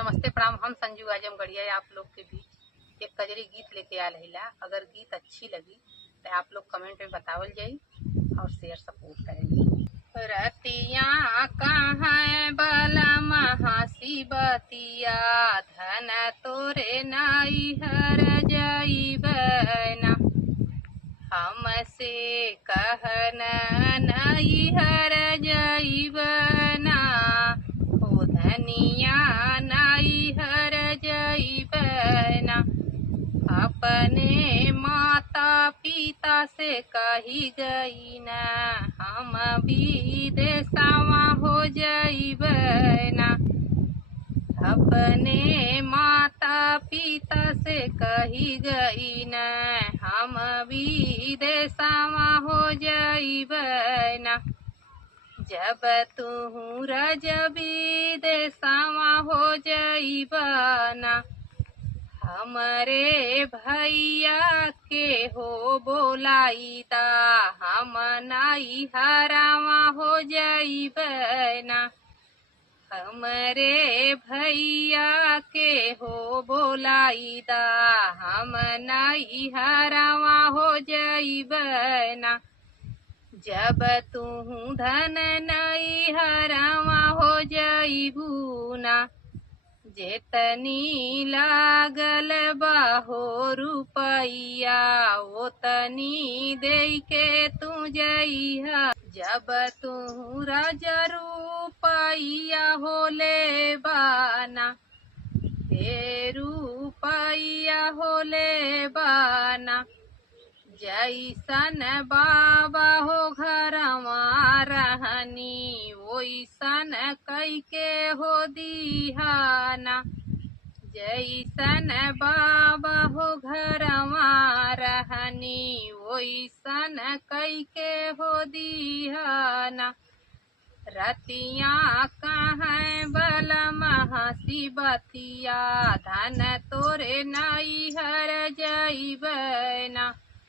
नमस्ते प्रणाम। हम संजू आजमगढ़िया आप लोग के बीच एक कजरी गीत लेके आल हिला। अगर गीत अच्छी लगी तो आप लोग कमेंट में बतावल जाई और शेयर सपोर्ट करेंगे। रतिया कहाँ बलम हंसी बतिया धन तोरे नाई हर जईबना हमसे कहन नाई हर जईबना ओ धनिया नाई हर जईबना अपने माता पिता से कही गई ना हम विदेशवा हो जईबना अपने माता पिता से कही गई न हम विदेशवा हो जईबना जब तू रज विदेशवा हो जईबना हमरे भैया के हो बोलाईदा हम नाई हरावा हो जईबना हमरे भैया के हो बोलाईदा हम नाई हरावा हो जईबना जब तू धन नाई हरावा हो जईबूना जेतनी लागल बाहो रुपैया ओतनी दे के तू जइहा जब तू राजा रुपैया हो ले बाना हे रुपैया हो ले बाना जैसन बाबा हो घरवा रहनी ओइसन कैके हो दिहाना जैसन बाबा हो घरवा रहनी ओइसन कैके हो दिहाना रतिया कहाँ बलम हंसी बतिया धन तोरे नाई हर जईबना